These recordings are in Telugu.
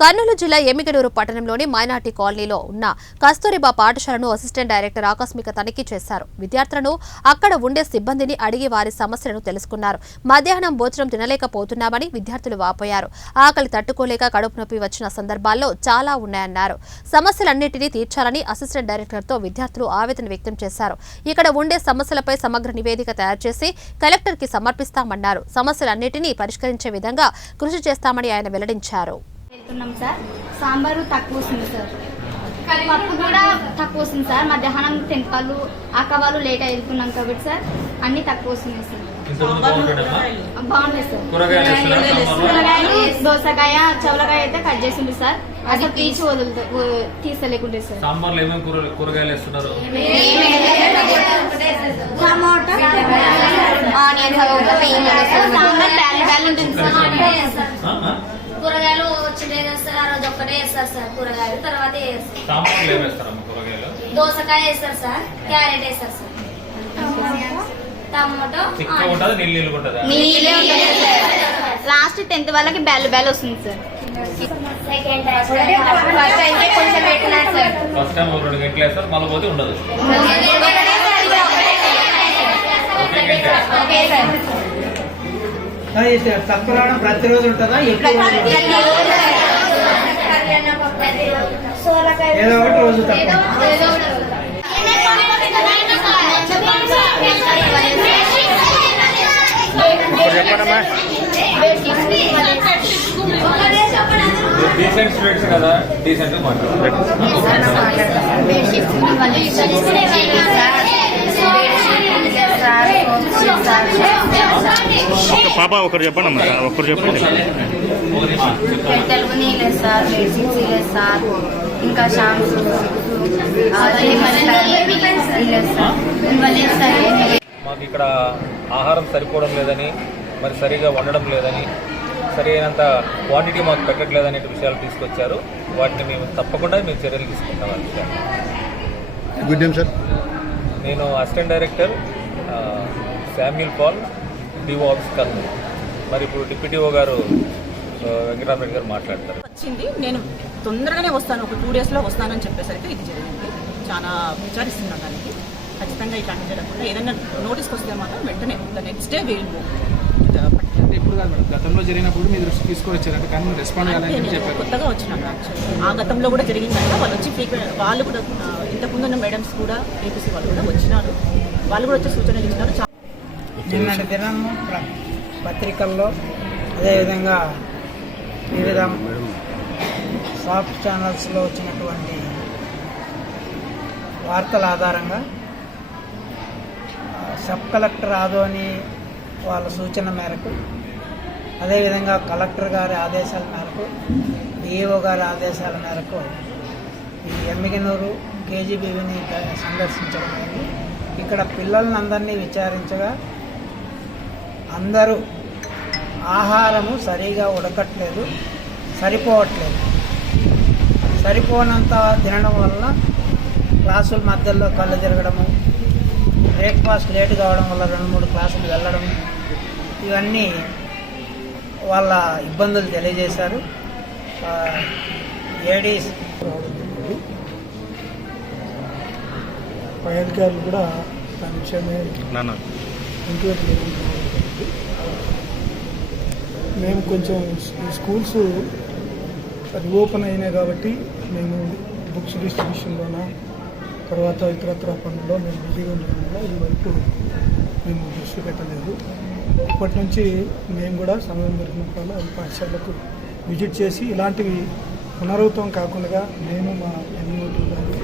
కర్నూలు జిల్లా ఎమ్మిగనూరు పట్టణంలోని మైనార్టీ కాలనీలో ఉన్న కస్తూరిబా పాఠశాలను అసిస్టెంట్ డైరెక్టర్ ఆకస్మిక తనిఖీ చేశారు. విద్యార్థులను అక్కడ ఉండే సిబ్బందిని అడిగి వారి సమస్యలను తెలుసుకున్నారు. మధ్యాహ్నం భోజనం తినలేకపోతున్నామని విద్యార్థులు వాపోయారు. ఆకలి తట్టుకోలేక కడుపు నొప్పి వచ్చిన సందర్భాల్లో చాలా ఉన్నాయన్నారు. సమస్యలన్నింటినీ తీర్చాలని అసిస్టెంట్ డైరెక్టర్తో విద్యార్థులు ఆవేదన వ్యక్తం చేశారు. ఇక్కడ ఉండే సమస్యలపై సమగ్ర నివేదిక తయారు చేసి కలెక్టర్కి సమర్పిస్తామన్నారు. సమస్యలన్నింటినీ పరిష్కరించే విధంగా కృషి చేస్తామని ఆయన వెల్లడించారు. సార్ సాంబారు తక్కువ వస్తుంది సార్, పప్పు కూడా తక్కువ వస్తుంది సార్. మధ్యాహ్నం తెంపాలు ఆకవాళ్ళు లేట్ అవుతున్నాం కాబట్టి సార్ అన్ని తక్కువ వస్తున్నాయి సార్. బాగుంది సార్. కూరగాయలు దోసకాయ చవలకాయ అయితే కట్ చేసింది సార్, అసలు తీసి తీసలేకుంటే సార్. కూరగాయలు వచ్చిండే సార్, ఆ రోజు ఒక్కటే వేస్తారు సార్. కూరగాయలు తర్వాత దోసకాయ వేస్తారు సార్, క్యారెట్ వేస్తారు సార్, టమాటో లాస్ట్ 10th వాళ్ళకి బ్యాల్ బ్యాల్ వస్తుంది సార్. సెకండ్ కొంచెం పెట్టినారు సార్. తక్కువ రావడం ప్రతిరోజు ఉంటుందా? ఏదో ఒకటి రోజు చెప్పండమ్మా. డీసెంట్ స్టూడెంట్స్ కదా, డీసెంట్ పాప ఒకరు చెప్పండి అమ్మా, ఒకరు చెప్పండి. తెలుగు నీళ్ళు సార్, బేసిక్స్ లేదు సార్, ఇంకా షాంప్స్ మాకు ఇక్కడ ఆహారం సరిపోవడం లేదని, మరి సరిగా వండడం లేదని, సరైనంత క్వాంటిటీ మాకు పెట్టట్లేదనే విషయాలు తీసుకొచ్చారు. వాటిని మేము తప్పకుండా చర్యలు తీసుకుంటాం. సార్, నేను assistant director Samuel Paul, DO office Kurnool. మరి ఇప్పుడు డిప్యూటీఓ గారు వెంకటరామరెడ్డి గారు మాట్లాడతారు. వచ్చింది, నేను తొందరగానే వస్తాను, ఒక 2 daysలో వస్తానని చెప్పేసరికి ఇది జరిగింది. చాలా విచారిస్తున్నాను దానికి. ఖచ్చితంగా ఇట్లాంటి జరగకుండా ఏదైనా నోటీస్కి వస్తే మాత్రం వెంటనే నెక్స్ట్ డే వీళ్ళు ఇప్పుడు కాదు మేడం, గతంలో జరిగినప్పుడు మీరు తీసుకొచ్చారంటే కానీ రెస్పాండ్ కావాలని చెప్పారు. కొత్తగా వచ్చినాను యాక్చువల్లీ. ఆ గతంలో కూడా జరిగిందంట. వాళ్ళు వచ్చి వాళ్ళు కూడా ఇంతకుముందున్న మేడమ్స్ కూడా ఏపీసీ వాళ్ళు కూడా వచ్చినారు. వాళ్ళు కూడా వచ్చి సూచనలు ఇచ్చినారు. నిన్నటి దినం పత్రికల్లో అదేవిధంగా వివిధ సాఫ్ట్ ఛానల్స్లో వచ్చినటువంటి వార్తల ఆధారంగా సబ్ కలెక్టర్ ఆదోని వాళ్ళ సూచన మేరకు, అదేవిధంగా కలెక్టర్ గారి ఆదేశాల మేరకు, డిఈఓ గారి ఆదేశాల మేరకు ఈ ఎమ్మిగనూరు కేజీబీవీని సందర్శించడం అయింది. ఇక్కడ పిల్లల్ని అందరినీ విచారించగా అందరూ ఆహారము సరిగా ఉడకట్లేదు, సరిపోవట్లేదు. సరిపోనంత తినడం వల్ల క్లాసుల మధ్యలో కళ్ళు తిరగడము, బ్రేక్ఫాస్ట్ లేట్ కావడం వల్ల 2-3 క్లాసులు వెళ్ళడం, ఇవన్నీ వాళ్ళ ఇబ్బందులు తెలియజేశారు. ఏడీస్ పై అధికారులు కూడా దాని విషయమే ఎంక్వైరీ మేము కొంచెం ఈ స్కూల్స్ రీఓపెన్ అయినాయి కాబట్టి మేము బుక్స్ డిస్ట్రిబ్యూషన్లోన తర్వాత ఇతరత్ర పనుల్లో మేము బిజీగా ఉండడం వల్ల ఈ వైపు మేము దృష్టి పెట్టలేదు. ఇప్పటి నుంచి మేము కూడా సమయం దొరికినప్పుడు అవి పాఠశాలకు విజిట్ చేసి ఇలాంటివి పునరావృతం కాకుండా మేము మా ఎన్ఈఓటీ గారు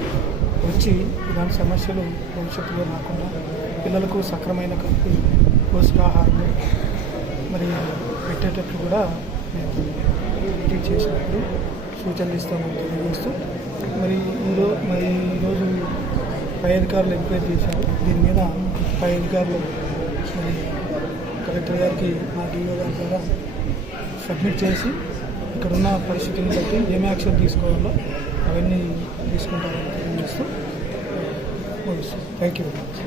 వచ్చి ఇలాంటి సమస్యలు భవిష్యత్తులో రాకుండా పిల్లలకు సక్రమైన పౌష్టికాహారం మరి పెట్టేటట్లు కూడా మేము విజిట్ చేసినప్పుడు సూచనలు ఇస్తామని తెలియజేస్తూ మరి ఈరోజు పై అధికారులు ఎంక్వైరీ చేశారు. దీని మీద పై అధికారులు మరి కలెక్టర్ గారికి మా డిఓ గారి ద్వారా సబ్మిట్ చేసి ఇక్కడున్న పరిస్థితిని బట్టి ఏం యాక్షన్ తీసుకోవాలో అవన్నీ తీసుకుంటారని తెలియజేస్తూ థ్యాంక్ యూ వెరీ మచ్.